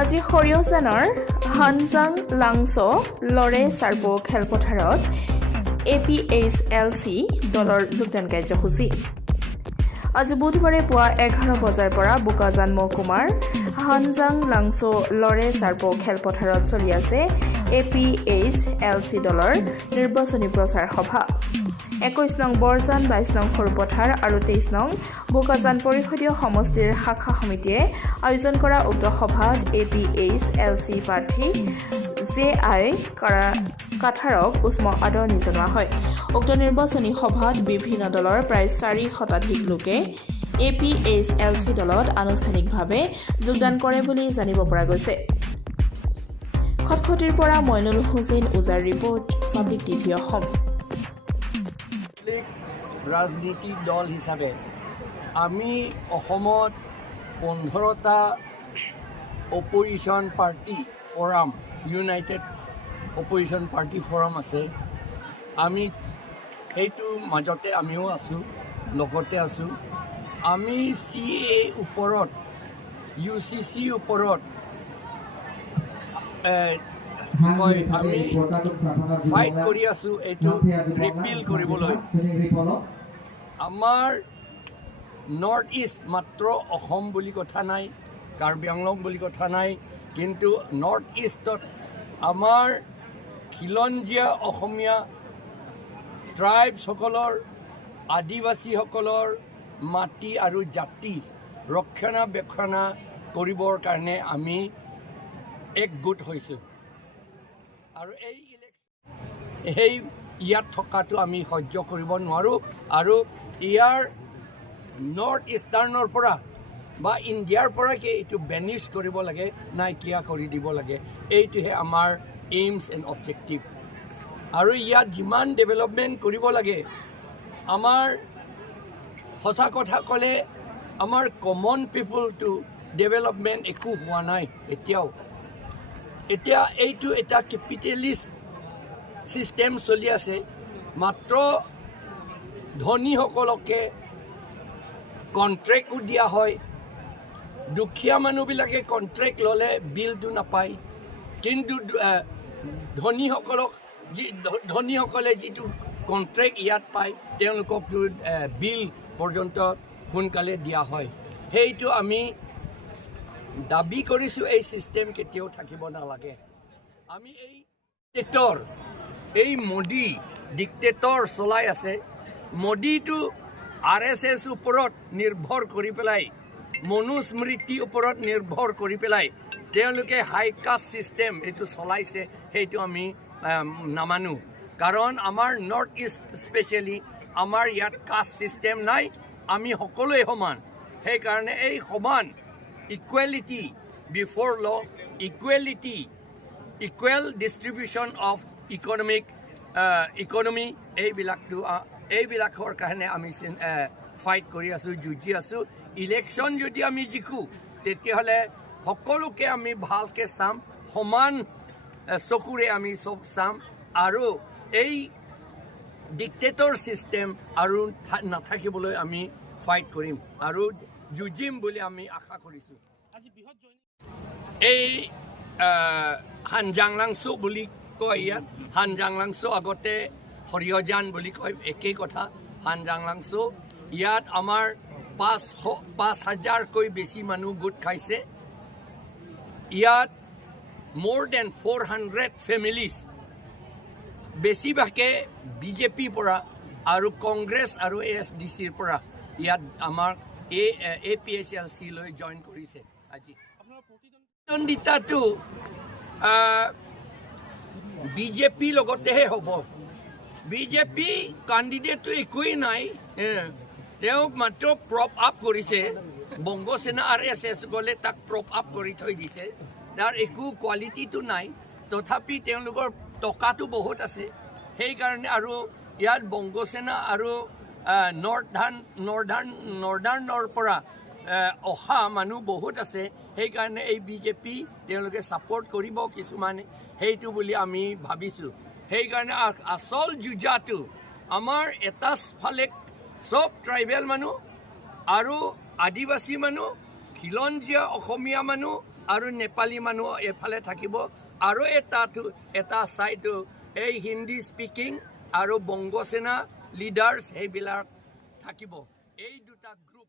আজি হৰিয়ানাৰ হানজাং লাংছো লৰে চাৰ্বো খেলপথাৰত APHLC দলৰ যোগদান কাৰ্যসূচী আজি বুধবাৰে পুৱা 11 বজাৰ পৰা বোকাজান মহকুমাৰ হানজাং লাংছো লৰে চাৰ্বো খেলপথাৰত চলি আছে APHLC দলৰ নিৰ্বাচনী প্ৰচাৰ সভা 21 নং বৰজান 22 নং সৰুপথাৰ আৰু 23 নং বোকাজান পৰিষদীয় সমষ্টিৰ শাখা সমিতিয়ে আয়োজন কৰা উক্ত সভাত APHLC প্ৰাৰ্থী JI কাঠাৰক উষ্ম আদৰণি জনোৱা হয় উক্ত নিৰ্বাচনী সভাত বিভিন্ন দলৰ প্ৰায় 4 শতাধিক লোকে APHLC দলত আনুষ্ঠানিকভাৱে যোগদান কৰে বুলি জানিব পৰা গৈছে খটখটিৰ পৰা মইনুল হুছেইন উজাৰ ৰিপৰ্ট পাব্লিক টিভি অসম ৰাজনীতিক দল হিচাপে আমি অসমত 15টা opposition party forum united opposition party forum আছে আমি সেইটো মাজতে আমিও আছোঁ লগতে আছোঁ আমি CA ওপৰত UCC ওপৰত আমি ফাইট কৰি আছোঁ এইটো ৰিপিল কৰিবলৈ আমাৰ নৰ্থ ইষ্ট মাত্ৰ অসম বুলি কথা নাই কাৰ্বি আংলং বুলি কথা নাই কিন্তু নৰ্থ ইষ্টত আমাৰ খিলঞ্জীয়া অসমীয়া ট্ৰাইবছসকলৰ আদিবাসীসকলৰ মাটি আৰু জাতি ৰক্ষণাবেক্ষণা কৰিবৰ কাৰণে আমি একগোট হৈছোঁ আৰু এই ইয়াত থকাটো আমি সহ্য কৰিব নোৱাৰোঁ আৰু ইয়াৰ নৰ্থ ইষ্টাৰ্ণৰ পৰা বা ইণ্ডিয়াৰ পৰাকে এইটো বেনিছ কৰিব লাগে নাইকিয়া কৰি দিব লাগে এইটোহে আমাৰ এইমছ এণ্ড অবজেক্টিভ আৰু ইয়াত যিমান ডেভেলপমেণ্ট কৰিব লাগে আমাৰ সঁচা কথা ক'লে আমাৰ কমন পিপলটো ডেভেলপমেণ্ট একো হোৱা নাই এতিয়া এইটো এটা কেপিটেলিষ্ট ছিষ্টেম চলি আছে মাত্ৰ ধনীসকলকে কণ্ট্ৰেক্টো দিয়া হয় দুখীয়া মানুহবিলাকে কণ্ট্ৰেক্ট ল'লে বিলটো নাপায় কিন্তু ধনীসকলে যিটো কণ্ট্ৰেক্ট ইয়াত পায় তেওঁলোকক বিল পৰ্যন্ত সোনকালে দিয়া হয় সেইটো আমি দাবী কৰিছোঁ এই ছিষ্টেম কেতিয়াও থাকিব নালাগে আমি এই মোদী ডিক্টেটৰ চলাই আছে মোদীটো RSS ওপৰত নিৰ্ভৰ কৰি পেলাই মনুস্মৃতিৰ ওপৰত নিৰ্ভৰ কৰি পেলাই তেওঁলোকে হাই কাষ্ট ছিষ্টেম এইটো চলাইছে সেইটো আমি নামানো কাৰণ আমাৰ নৰ্থ ইষ্ট স্পেচিয়েলি আমাৰ ইয়াত কাষ্ট ছিষ্টেম নাই আমি সকলোৱে সমান সেইকাৰণে এই সমান ইকুৱেলিটি বিফৰ ল equality equal distribution of economy এইবিলাকৰ কাৰণে আমি ফাইট কৰি আছোঁ যুঁজি আছোঁ ইলেকশ্যন যদি আমি জিকো তেতিয়াহ'লে সকলোকে আমি ভালকৈ চাম সমান চকুৰে আমি চব চাম আৰু এই ডিক্টেটৰ ছিষ্টেম আৰু নাথাকিবলৈ আমি ফাইট কৰিম আৰু যুঁজিম বুলি আমি আশা কৰিছোঁ এই হানজাং লাংছো বুলি কয় ইয়াত হানজাং লাংছো আগতে হৰিয়াজান বুলি কয় একেই কথা হানজাং লাংছো ইয়াত আমাৰ 5,000কৈ বেছি মানুহ গোট খাইছে ইয়াত more than 400 families বেছিভাগে BJP পৰা আৰু কংগ্ৰেছ আৰু ASDCৰ পৰা ইয়াত আমাৰ APHLC লৈ জইন কৰিছে আজি প্ৰতিদ্বন্দ্বিতাটো BJP লগতেহে হ'ব BJP কেণ্ডিডেটটো একোৱেই নাই তেওঁক মাত্ৰ প্ৰপ আপ কৰিছে বংগসেনা RSS গ'লে তাক প্ৰপ আপ কৰি থৈ দিছে তাৰ একো কোৱালিটিটো নাই তথাপি তেওঁলোকৰ টকাটো বহুত আছে সেইকাৰণে আৰু ইয়াত বংগসেনা আৰু নৰ্দাৰ্ণৰ পৰা অহা মানুহ বহুত আছে সেইকাৰণে এই BJP তেওঁলোকে ছাপৰ্ট কৰিব কিছুমানে সেইটো বুলি আমি ভাবিছোঁ সেইকাৰণে আচল যুঁজাটো আমাৰ এটা ফালে সব ট্ৰাইবেল মানুহ আৰু আদিবাসী মানুহ খিলঞ্জীয়া অসমীয়া মানুহ আৰু নেপালী মানুহ এফালে থাকিব আৰু এটা ছাইডো এই হিন্দী স্পিকিং আৰু বংগ সেনা লিডাৰ্ছ সেইবিলাক থাকিব এই দুটা গ্ৰুপ